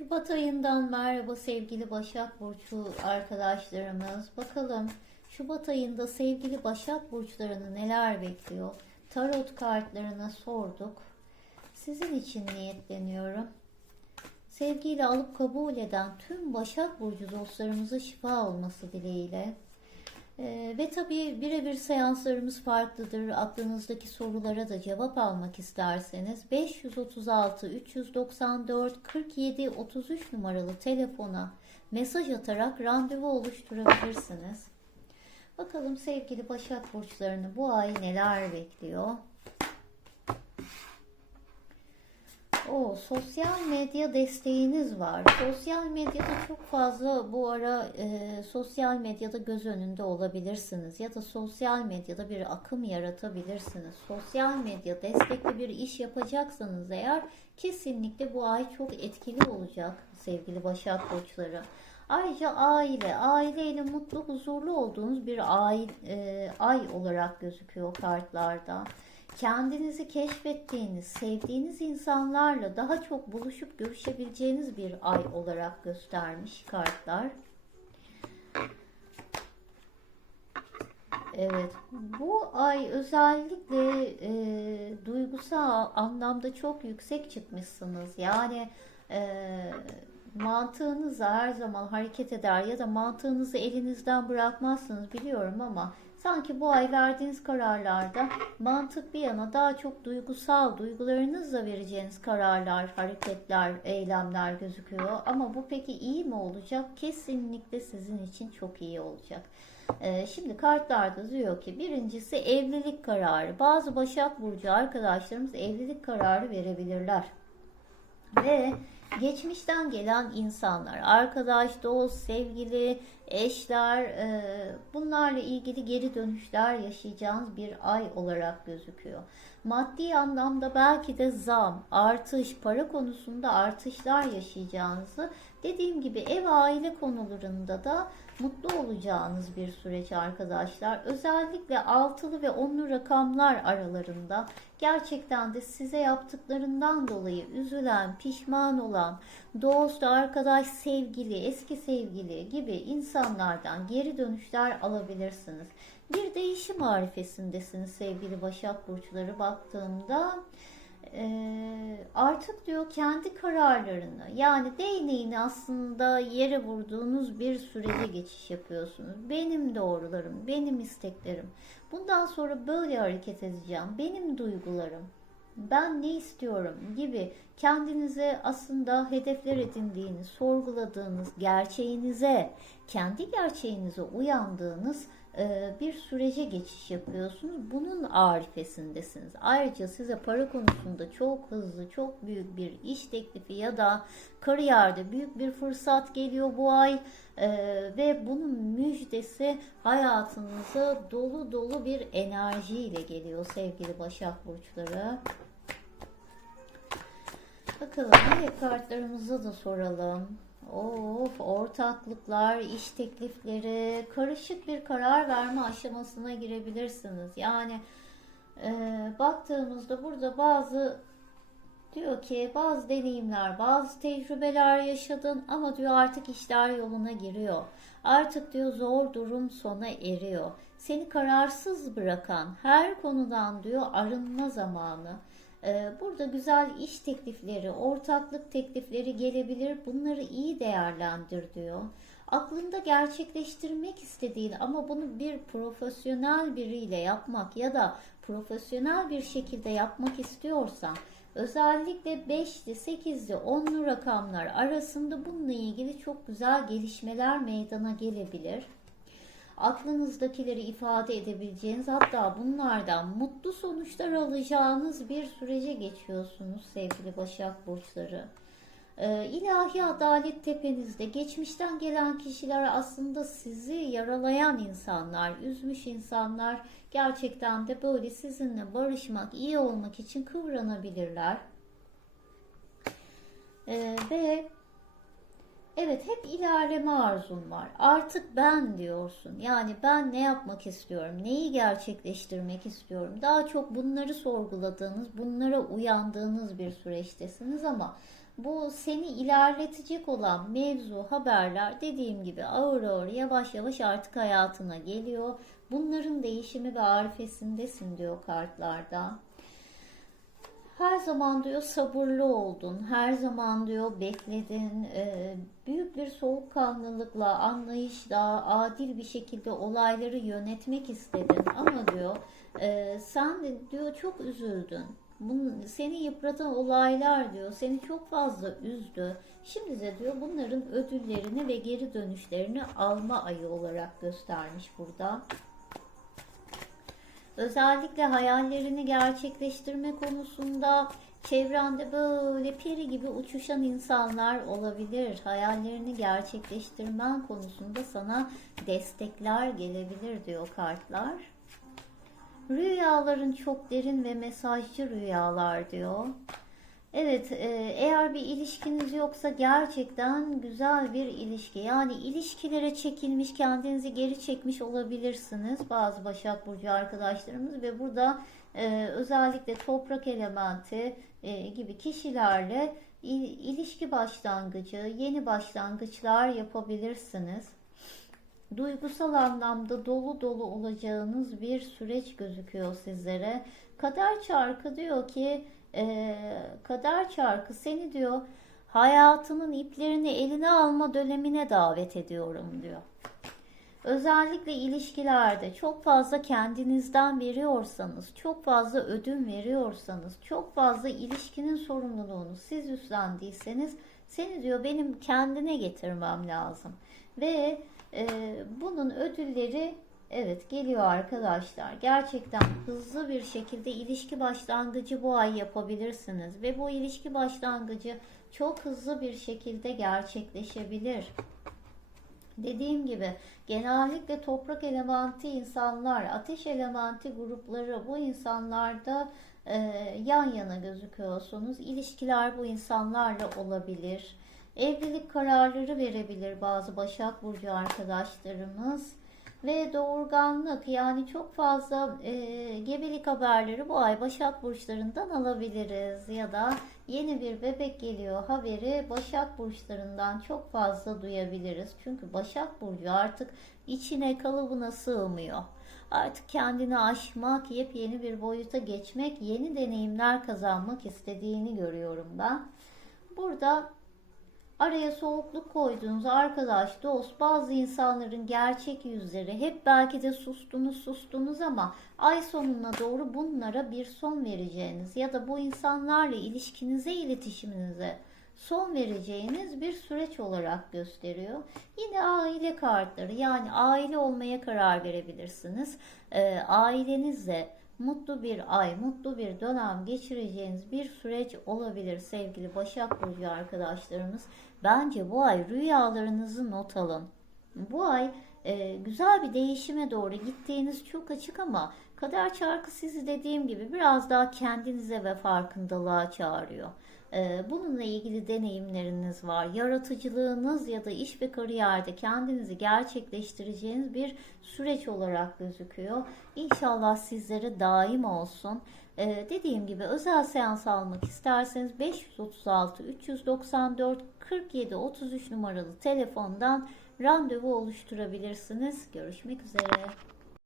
Şubat ayından merhaba sevgili Başak Burcu arkadaşlarımız. Bakalım Şubat ayında sevgili Başak Burçlarını neler bekliyor? Tarot kartlarına sorduk. Sizin için niyetleniyorum. Sevgiyle alıp kabul eden tüm Başak Burcu dostlarımıza şifa olması dileğiyle. Ee, ve tabii birebir seanslarımız farklıdır. Aklınızdaki sorulara da cevap almak isterseniz 536 394 47 33 numaralı telefona mesaj atarak randevu oluşturabilirsiniz. Bakalım sevgili Başak Burçlarını bu ay neler bekliyor? O sosyal medya desteğiniz var. Sosyal medyada çok fazla bu ara e, sosyal medyada göz önünde olabilirsiniz ya da sosyal medyada bir akım yaratabilirsiniz. Sosyal medya destekli bir iş yapacaksanız eğer kesinlikle bu ay çok etkili olacak sevgili Başak Burçları. Ayrıca aile, aileyle mutlu, huzurlu olduğunuz bir ay, e, ay olarak gözüküyor kartlarda kendinizi keşfettiğiniz, sevdiğiniz insanlarla daha çok buluşup görüşebileceğiniz bir ay olarak göstermiş kartlar. Evet, bu ay özellikle e, duygusal anlamda çok yüksek çıkmışsınız. Yani e, mantığınız her zaman hareket eder ya da mantığınızı elinizden bırakmazsınız biliyorum ama sanki bu ay verdiğiniz kararlarda mantık bir yana daha çok duygusal, duygularınızla vereceğiniz kararlar, hareketler, eylemler gözüküyor. Ama bu peki iyi mi olacak? Kesinlikle sizin için çok iyi olacak. Ee, şimdi kartlarda diyor ki birincisi evlilik kararı. Bazı Başak Burcu arkadaşlarımız evlilik kararı verebilirler. Ve geçmişten gelen insanlar, arkadaş, dost, sevgili, eşler, e, bunlarla ilgili geri dönüşler yaşayacağınız bir ay olarak gözüküyor. Maddi anlamda belki de zam, artış, para konusunda artışlar yaşayacağınızı, dediğim gibi ev aile konularında da mutlu olacağınız bir süreç arkadaşlar. Özellikle altılı ve onlu rakamlar aralarında gerçekten de size yaptıklarından dolayı üzülen, pişman olan, dost, arkadaş, sevgili, eski sevgili gibi insanlardan geri dönüşler alabilirsiniz. Bir değişim arifesindesiniz sevgili Başak Burçları baktığımda. Ee, artık diyor kendi kararlarını yani değneğini aslında yere vurduğunuz bir sürece geçiş yapıyorsunuz. Benim doğrularım, benim isteklerim. Bundan sonra böyle hareket edeceğim. Benim duygularım, ben ne istiyorum gibi kendinize aslında hedefler edindiğiniz, sorguladığınız, gerçeğinize, kendi gerçeğinize uyandığınız e, bir sürece geçiş yapıyorsunuz. Bunun arifesindesiniz. Ayrıca size para konusunda çok hızlı, çok büyük bir iş teklifi ya da kariyerde büyük bir fırsat geliyor bu ay e, ve bunun müjdesi hayatınıza dolu dolu bir enerjiyle geliyor sevgili Başak Burçları. Bakalım melek kartlarımıza da soralım. Of ortaklıklar, iş teklifleri, karışık bir karar verme aşamasına girebilirsiniz. Yani e, baktığımızda burada bazı diyor ki bazı deneyimler, bazı tecrübeler yaşadın ama diyor artık işler yoluna giriyor. Artık diyor zor durum sona eriyor. Seni kararsız bırakan her konudan diyor arınma zamanı. Ee, burada güzel iş teklifleri, ortaklık teklifleri gelebilir. Bunları iyi değerlendir diyor. Aklında gerçekleştirmek istediğin ama bunu bir profesyonel biriyle yapmak ya da profesyonel bir şekilde yapmak istiyorsan özellikle 5'li, 8'li, 10'lu rakamlar arasında bununla ilgili çok güzel gelişmeler meydana gelebilir aklınızdakileri ifade edebileceğiniz hatta bunlardan mutlu sonuçlar alacağınız bir sürece geçiyorsunuz sevgili Başak Burçları. Ee, ilahi adalet tepenizde geçmişten gelen kişiler aslında sizi yaralayan insanlar, üzmüş insanlar gerçekten de böyle sizinle barışmak, iyi olmak için kıvranabilirler. Ee, ve Evet hep ilerleme arzun var. Artık ben diyorsun. Yani ben ne yapmak istiyorum? Neyi gerçekleştirmek istiyorum? Daha çok bunları sorguladığınız, bunlara uyandığınız bir süreçtesiniz ama bu seni ilerletecek olan mevzu, haberler dediğim gibi ağır ağır yavaş yavaş artık hayatına geliyor. Bunların değişimi ve arifesindesin diyor kartlarda. Her zaman diyor sabırlı oldun, her zaman diyor bekledin, Ee, büyük bir soğukkanlılıkla, anlayışla, adil bir şekilde olayları yönetmek istedin. Ama diyor e, sen de diyor çok üzüldün. Bunun, seni yıpratan olaylar diyor seni çok fazla üzdü. Şimdi de diyor bunların ödüllerini ve geri dönüşlerini alma ayı olarak göstermiş burada. Özellikle hayallerini gerçekleştirme konusunda çevrende böyle peri gibi uçuşan insanlar olabilir. Hayallerini gerçekleştirmen konusunda sana destekler gelebilir diyor kartlar. Rüyaların çok derin ve mesajcı rüyalar diyor. Evet, e, eğer bir ilişkiniz yoksa gerçekten güzel bir ilişki. Yani ilişkilere çekilmiş, kendinizi geri çekmiş olabilirsiniz bazı Başak Burcu arkadaşlarımız ve burada e, özellikle toprak elementi e, gibi kişilerle il- ilişki başlangıcı, yeni başlangıçlar yapabilirsiniz duygusal anlamda dolu dolu olacağınız bir süreç gözüküyor sizlere. Kader çarkı diyor ki e, kader çarkı seni diyor hayatının iplerini eline alma dönemine davet ediyorum diyor. Özellikle ilişkilerde çok fazla kendinizden veriyorsanız, çok fazla ödün veriyorsanız, çok fazla ilişkinin sorumluluğunu siz üstlendiyseniz seni diyor benim kendine getirmem lazım. Ve e, bunun ödülleri evet geliyor arkadaşlar. Gerçekten hızlı bir şekilde ilişki başlangıcı bu ay yapabilirsiniz. Ve bu ilişki başlangıcı çok hızlı bir şekilde gerçekleşebilir. Dediğim gibi genellikle toprak elementi insanlar, ateş elementi grupları bu insanlarda e, yan yana gözüküyorsunuz. İlişkiler bu insanlarla olabilir. Evlilik kararları verebilir bazı Başak Burcu arkadaşlarımız. Ve doğurganlık yani çok fazla e, gebelik haberleri bu ay Başak Burçlarından alabiliriz. Ya da yeni bir bebek geliyor haberi Başak Burçlarından çok fazla duyabiliriz. Çünkü Başak Burcu artık içine kalıbına sığmıyor. Artık kendini aşmak, yepyeni bir boyuta geçmek, yeni deneyimler kazanmak istediğini görüyorum ben. Burada Araya soğukluk koyduğunuz arkadaş, dost, bazı insanların gerçek yüzleri hep belki de sustunuz sustunuz ama ay sonuna doğru bunlara bir son vereceğiniz ya da bu insanlarla ilişkinize, iletişiminize son vereceğiniz bir süreç olarak gösteriyor. Yine aile kartları yani aile olmaya karar verebilirsiniz. E, ailenizle mutlu bir ay, mutlu bir dönem geçireceğiniz bir süreç olabilir sevgili Başak Burcu arkadaşlarımız. Bence bu ay rüyalarınızı not alın. Bu ay e, güzel bir değişime doğru gittiğiniz çok açık ama kader çarkı sizi dediğim gibi biraz daha kendinize ve farkındalığa çağırıyor. E, bununla ilgili deneyimleriniz var. Yaratıcılığınız ya da iş ve kariyerde kendinizi gerçekleştireceğiniz bir süreç olarak gözüküyor. İnşallah sizlere daim olsun. Ee, dediğim gibi özel seans almak isterseniz 536 394 47 33 numaralı telefondan randevu oluşturabilirsiniz. Görüşmek üzere.